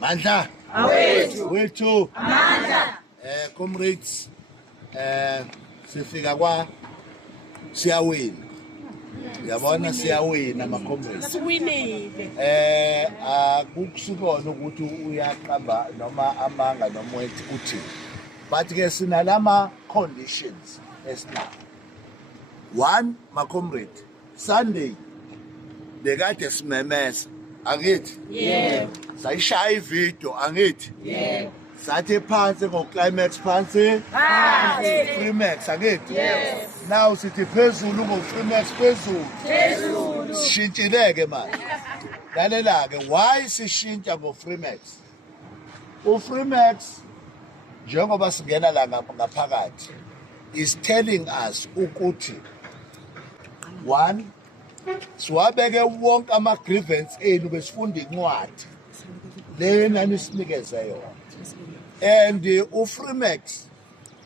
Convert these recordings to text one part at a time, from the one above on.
Mandla wethu Amandla. Comrades sifika kwa siyawina. Yabona siyawina ama comrades. Siwinile. Akukusukona ukuthi uyaqamba noma amanga noma uthi. But ke sinalama conditions esinawo. One, my comrade, Sunday bekade simemesa angithi Yebo. sayishaya ivideo angithi Yebo. sathi phansi ngo-climax phansi Phansi. Freemax angithi Yes. now sithi phezulu ngo-Freemax phezulu Phezulu. sishintshile-ke manje lalela-ke why sishintsha ngo-Freemax u-Freemax njengoba singena la ngaphakathi is telling us ukuthi one siwabeke wonke ama-grievance enu besifunda incwadi le nani sinikeze yona and u-Freemax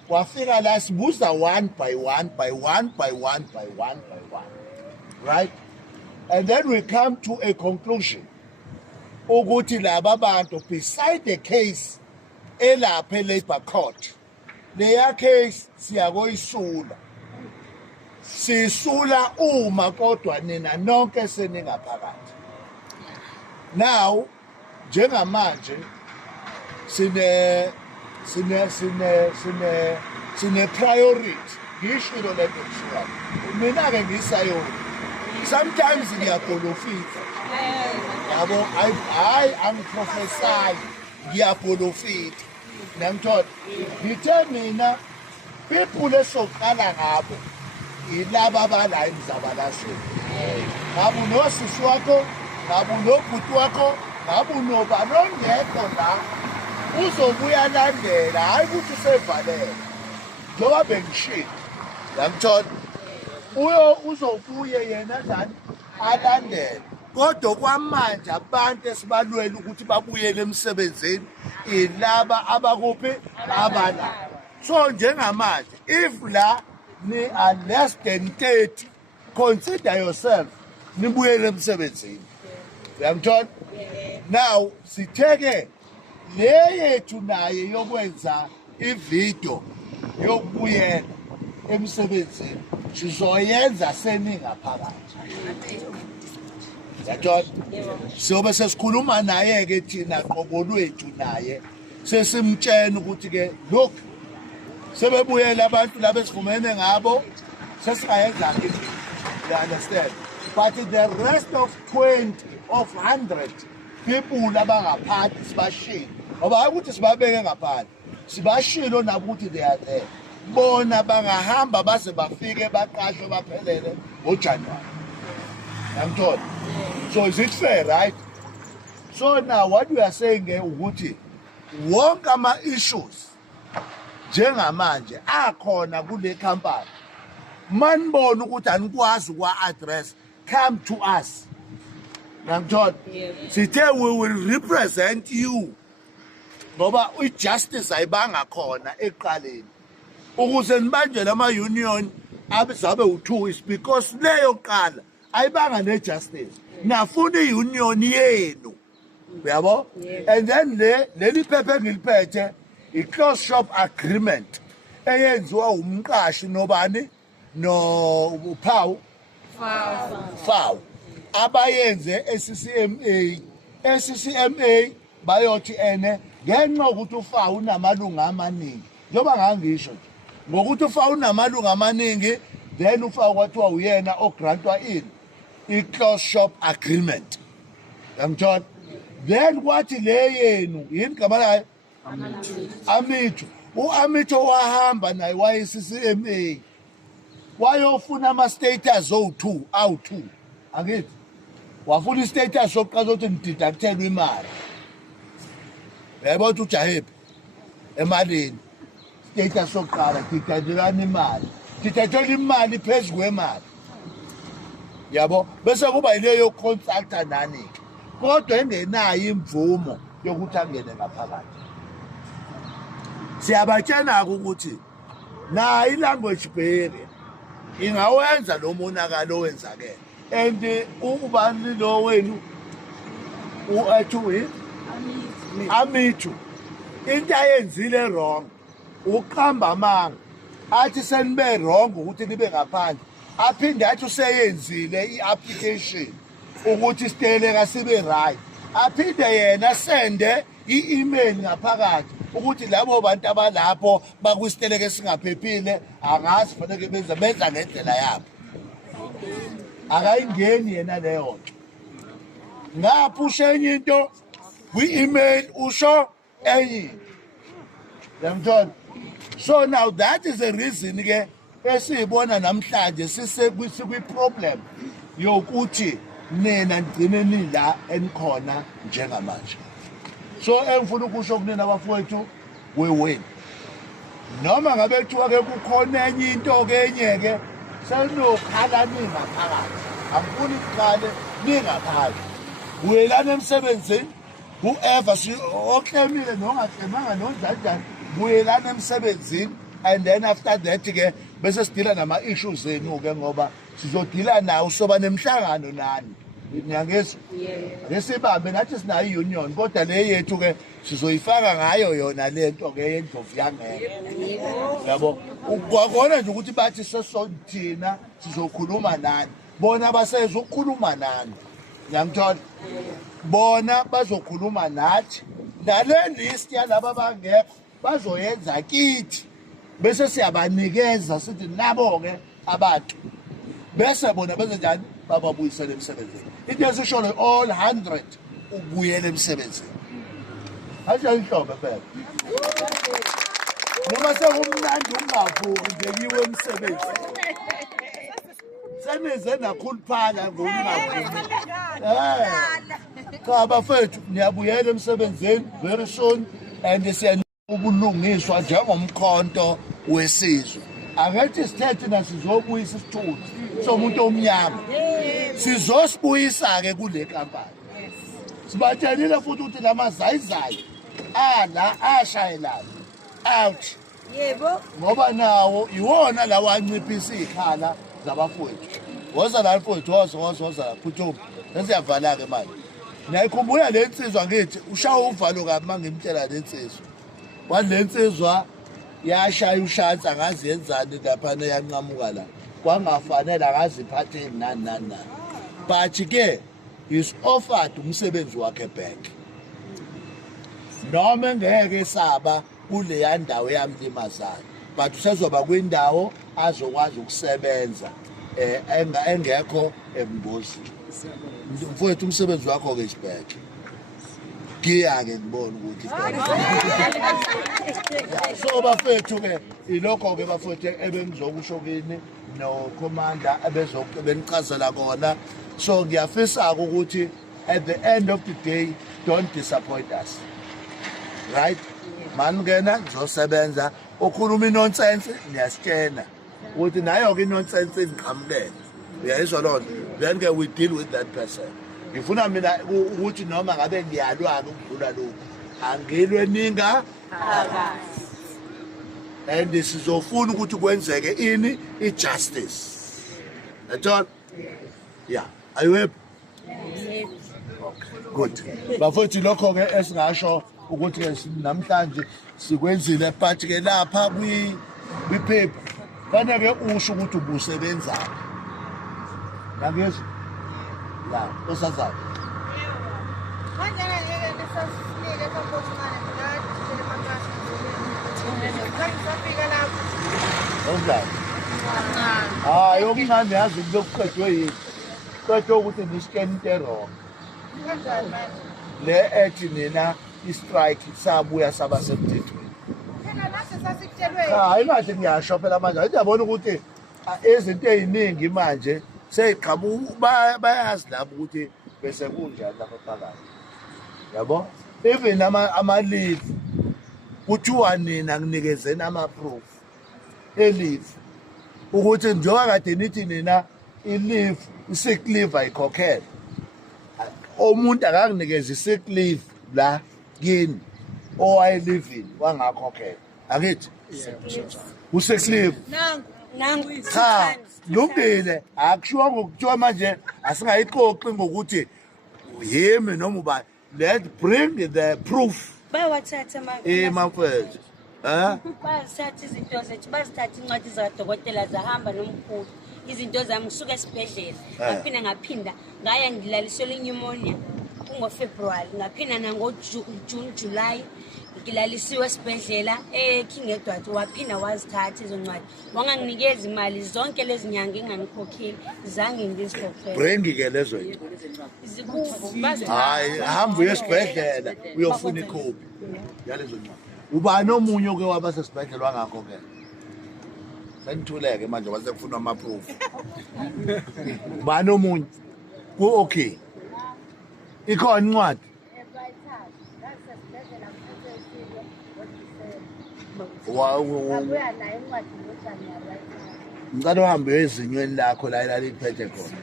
wafika la sibuza one by one right and then we come to a conclusion ukuthi laba bantu beside the case elapha e-Labour Court leya case siyakoyisula sisula uma kodwa nina nonke seningaphakathi now njengamanje sine priority ngishilo lento kushiya mina ke ngisayo sometimes ngiyapolofika yabo I angiprofessor ngiyapolofika nangithola ngithe mina people esoqala ngabo ilaba abala emzabalazweni ngabe unosisi wakho ngabe unobhuti wakho ngabe unobani ongekho la uzobuya landela hayi ukuthi usevalele njengoba bengishilo yangithola uzobuye yena njani alandele kodwa kwamanje abantu esibalwela ukuthi babuyele emsebenzini ilaba abakuphi abala so njengamanje if la ni are less than 30 consider yourself nibuyele emsebenzini uyangithola now sitheke le yethu naye yokwenza ivideo yokubuyela emsebenzini sizoyenza seningaphakathi yathola siyobe sesikhuluma naye-ke thina qobo lwethu naye sesimtshena ukuthi-ke look sebebuyela abantu laba esivumene ngabo sesingayenza-ke you understand but the rest of 20 of 100 people abangaphansi sibashilo ngoba hayi ukuthi sibabeke ngaphansi sibashilo nabo ukuthi they are there bona bangahamba baze bafike baqashwe baphelele ngoJanuary yangithola so is it fair right so now what we are saying ukuthi wonke ama-issues njengamanje akhona kule company manibona ukuthi anikwazi ukwa-address come to us yangithola sithe we will represent you ngoba i-justice ayibanga khona ekuqaleni ukuze nibanjwe lama-union abezabe u-2 is because leyo qala ayibanga ne-justice nafuna i-union yenu uyabo and then leli phepha engiliphethe i-close shop agreement eyenziwa umqashi nobani no-Uphawu abayenze e-CCMA bayothi ene ngenxa ukuthi uFawu unamalunga amaningi njengoba ngangisho nje ngokuthi uFawu unamalunga amaningi then uFawu kwathiwa uyena ograntwa ini i-close shop agreement yangithola then kwathi le yenu yini gama layo Amitho u-Amitho wahamba naye waye-CCMA wayofuna ama-status awu-2 angithi wafuna i-status sokuqala ukuthi nididakuthelwe imali uyayibona ukuthi ujahephi emalini status sokuqala didaktelana imali didaktelwa imali phezu kwemali yabo bese kuba yileyo contractor nani-ke kodwa engenayo imvumo yokuthi angene ngaphakathi siyabatshena-ke ukuthi na i-language barrier ingawenza lo monakalo owenzakele and ubani lo wenu u-Athuwi Amitu into ayenzile wrong uqamba amanga athi senibe wrong ukuthi nibe ngaphandle aphinde athi useyenzile i-application ukuthi isiteleka sibe right aphinde yena sende i-email ngaphakathi ukuthi labo bantu abalapho bakwisiteleka esingaphephile angazi fanele benza ngendlela yabo akayingeni yena leyo nto ngaphusha enye into kwi-email usho enye yamthola. So now that is the reason ke esiyibona namhlanje sikwi-problem yokuthi nina nigcine nila enikhona njengamanje. So engifuna ukusho kunina bafowethu we win. Noma ngabe kuthiwa ke kukhona enye into ke enye ke senokhala ningaphakathi. Angifuni ukuqale ningaphakathi. Buyelana emsebenzini whoever oklemile nongaklemanga nonjani buyelana emsebenzini and then after that ke bese sidila nama-issues zenu ke ngoba sizodila nawo soba nemhlangano nani nyangezi lesibambe nathi sinayo i-union kodwa le yethu ke sizoyifaka ngayo yona le nto ke yendlovu yangeke yabo kwakona nje ukuthi bathi sesonthina sizokhuluma nani bona baseza ukukhuluma nani yangithola bona bazokhuluma nathi nale list yalaba bangekho bazoyenza kithi bese siyabanikeza sithi nabo ke abantu bese bona benze njani bababuyisele emsebenzini into esisholo all 100 ubuyele emsebenzini aja inhlobo phela noma sekumnandi ungavuki nje yiwe emsebenzini seneze nakhuluphala ngokungavuki cha bafethu niyabuyela emsebenzini very soon and ubulungiswa njengomkhonto wesizwe akethi sithethe nasizobuyisa isithunzi somuntu omnyama sizosibuyisa ke kule kampani sibatshelile futhi ukuthi lamazayizayi ala ashayelana out yebo ngoba nawo iwona lawo anciphisa ikhala zabafowethu woza la mfowethu woza phuthuma nesiyavala ke manje niyayikhumbula le nsizwa ngithi ushawa uvalo kabi mangimtshela le nsizwa kwale nsizwa yashaya ushatsi angazi yenzani laphana yanqamuka la kwangafanele akaziphathe nani but ke is offered umsebenzi wakhe back noma engeke esaba kule ndawo yamlimazayo but usezoba kwindawo azokwazi ukusebenza engekho embozini mfowethu umsebenzi wakho ke sibheke giya ke ngibona ukuthi so bafethu ke ilokho ke bafethu ebengizokusho kini no commander ebenichazela kona so ngiyafisa ukuthi at the end of the day don't disappoint us right mangena ngizosebenza okhuluma inonsense niyasitshena ukuthi nayo ke inonsense ingiqhamukele uyayizwa lona then ke we deal with that person ngifuna mina ukuthi noma ngabe ngiyalwa ukudlula lokho angilwe ninga and sizofuna ukuthi kwenzeke ini i-justice yathola yeah are you happy good bafowethu lokho ke esingasho ukuthi namhlanje sikwenzile but ke lapha kwi-paper fanele usho ukuthi ubusebenzani ngangizwa la osazayo yokungani yazi ukulokuqedwe yini qedwe ukuthi nisikeni into erong le ethi nina i-strike sabuya saba semthethweni hayi manje ngiyasho phela manje ayabona ukuthi izinto eziningi manje seyiqhamuka bayazi lapho ukuthi bese kunjani lapha phakathi yabo even ama-leave kuthiwa nina nginikezeni ama-proof e-leave ukuthi njengoba kade nithi nina i-leave i-sick leave ayikhokhele umuntu akanginikeza i-sick leave la kini owayelivini wangakhokhela akithi u-sick leave cha lungile akushiwo ngokuthiwa manje asingayixoxi ngokuthi yimi noma ubani let's bring the proof bayawathatha emafethu bazithatha izinto zethu bazithatha incwadi zakadokotela zahamba nomkhulu izinto zami ngisuka esibhedlela ngaphinda ngaya ngilaliselwe pneumonia kungoFebruary ngaphinda nangoJune July ngilalisiwe esibhedlela eKing Edward waphinda wazithatha izo ncwadi wanganginikeza imali zonke lezi nyanga enganikhokheli zange ngizikhokhele bring-ke lezo hayi hamba uye esibhedlela uyofuna ikhophi yalezo ncwadi ubani omunye oke waba sesibhedlela wangakho-ke senithuleke manje wase kufunwa ama-proof ubani omunye ku-okay ikhona incwadi ngicela uhambe uyezinyweni lakho la elaliphethe khona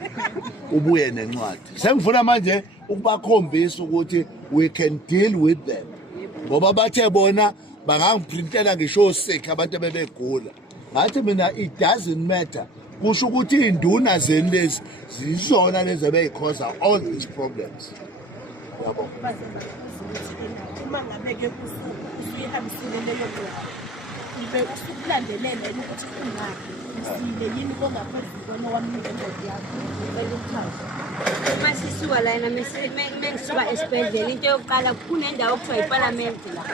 ubuye nencwadi sengifuna manje ukubakhombisa ukuthi we can deal with them ngoba bathe bona bangangiprintela ngisho 6 abantu abebegula ngathi mina it doesn't matter kusho ukuthi induna zeni lezi zizona lezi ebeyikhoza all these problems yabo uma ngabe ke usuyihambisile leyo nto ibe usukulandelela ukuthi ungaphi usile yini kongaphezulu kona wamnika incwadi yakho eluchaza masisuka lana mengisuka esibhedlela into yokuqala kunendawo okuthiwa iparliament la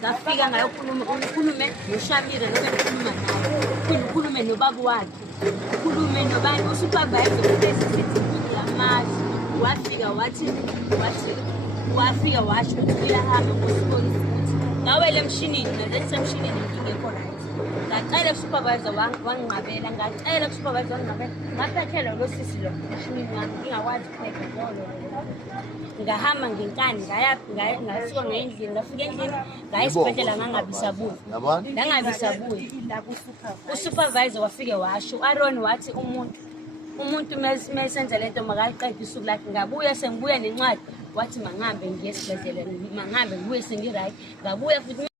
ngafika ngayo ukhulume noShamira noma ngikhuluma naye ukhulume nobaba wakhe ukhulume nobani usupervisor besithi ngiyamazi wafika washo ukuthi uyahamba ngosiboni ukuthi ngawe le mshinini nasemshinini ngingekho right ngacela usupervisor wanginqabela ngacela usupervisor wanginqabela ngaphathela lo sisi lo mshinini wami ngingakwazi ukupheka njalo ngahamba ngenkani ngasuka ngendlini ngafika endlini ngaye esibhedlela ngangabisabuya usupervisor wafike washo Aaron wathi umuntu mesenza lento makaqede isuku lakhe ngabuya sengibuya nencwadi wathi mangihambe ngiye esibhedlela mangihambe ngibuye sengi right ngabuya futhi